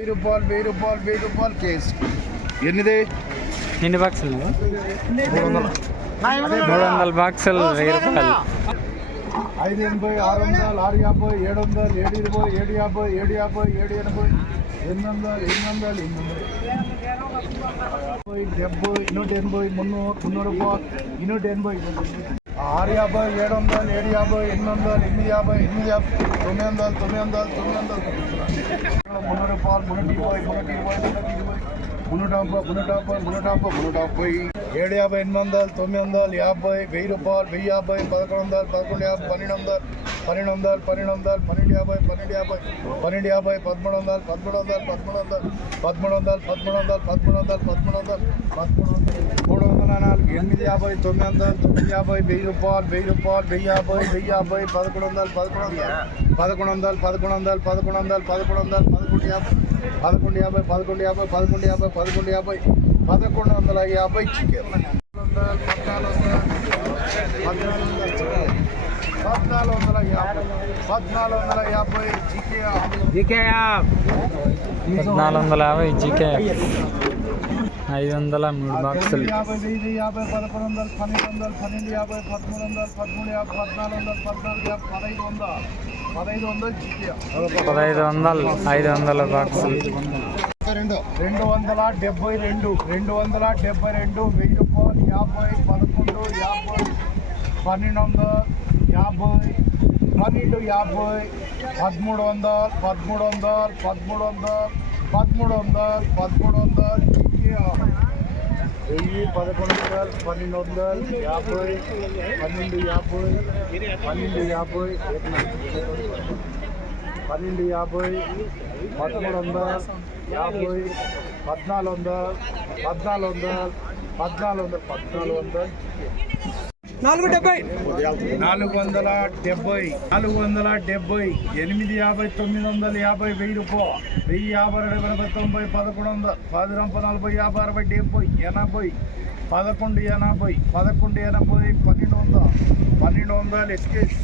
వెయ్యి రూపాయలు వెయ్యి రూపాయలు వెయ్యి రూపాయలు కేసు. ఎనిమిది ఎన్ని బాక్సులు మూడు వందల. బాక్సులు వెయ్యి రూపాయలు. ఐదు ఎనభై ఆరు వందలు ఆరు యాభై ఏడు వందలు ఏడు ఇరవై ఏడు యాభై ఏడు యాభై ఏడు ఎనభై ఎనిమిది వందలు ఎనిమిది వందలు ఎనిమిది వందలు. డెబ్బై నూట ఎనభై మున్నూరు మున్నూరు రూపాయలు ఇన్నూట ఎనభై. ఆరు యాభై ఏడు వందలు ఏడు యాభై ఎనిమిది వందలు ఎనిమిది యాభై ఎనిమిది యాభై తొమ్మిది వందలు తొమ్మిది వందలు తొమ్మిది వందలు మున్నూరు రూపాయలు మున్నూట ఇరవై మున్నూట ఇరవై మున్నూట ఇరవై మున్నూట ముప్పై మున్నూట ముప్పై మున్నూట ముప్పై మున్నూట ముప్పై ఏడు యాభై ఎనిమిది వందలు తొమ్మిది వందలు యాభై వెయ్యి రూపాయలు వెయ్యి యాభై పదకొండు వందలు పదకొండు యాభై పన్నెండు వందలు పన్నెండు వందలు పన్నెండు వందలు పన్నెండు యాభై పన్నెండు యాభై పన్నెండు యాభై పదమూడు వందలు పదమూడు వందలు పదమూడు వందలు పదమూడు వందలు పదమూడు వందలు పదమూడు వందలు పదమూడు వందలు పదమూడు వందలు మూడు వందల నాలుగు ఎనిమిది యాభై తొమ్మిది వందలు తొమ్మిది యాభై వెయ్యి రూపాయలు వెయ్యి రూపాయలు వెయ్యి యాభై వెయ్యి యాభై పదకొండు వందలు పదకొండు వందలు పదకొండు వందలు పదకొండు వందలు పదకొండు వందలు పదకొండు వందలు పదకొండు యాభై పదకొండు యాభై పదకొండు యాభై పదకొండు యాభై పదకొండు యాభై పదకొండు వందల యాభై చికెన్. పద్నాలుగు వందల యాభై పద్నాలుగు వందల యాభై చికెన్ పద్నాలుగు వందల యాభై జీకే ఐదు వందల మూడు బాక్సులు. యాభై వెయ్యి యాభై పదకొండు వందలు పన్నెండు వందలు పన్నెండు యాభై పదమూడు వందలు పదమూడు యాభై పద్నాలుగు వందలు పద్నాలుగు యాభై పదహైదు వందలు పదహైదు వందలు చికెన్ పదహైదు వందలు ఐదు వందల బాక్సులు. రెండు రెండు వందల డెబ్బై రెండు రెండు వందల డెబ్బై రెండు వెయ్యి రూపాయలు యాభై పన్నెండు వందల యాభై పన్నెండు యాభై పదమూడు వందలు పదమూడు వందలు పదమూడు వందలు పదమూడు వందలు పదమూడు వందలు వెయ్యి పదకొండు వందలు పన్నెండు వందలు యాభై పన్నెండు యాభై పన్నెండు యాభై పన్నెండు యాభై పదమూడు వందలు యాభై పద్నాలుగు వందలు పద్నాలుగు వందలు పద్నాలుగు వందలు పద్నాలుగు వందలు నాలుగు డెబ్బై నాలుగు వందల డెబ్బై నాలుగు వందల డెబ్బై ఎనిమిది యాభై తొమ్మిది వందల యాభై వెయ్యి రూపాయలు. వెయ్యి యాభై రెండు ఎనభై తొంభై పదకొండు వందల పది నలభై యాభై అరవై డెబ్బై ఎనభై. పదకొండు ఎనభై. పదకొండు ఎనభై పన్నెండు వందల. పన్నెండు వందల ఎస్కేస్.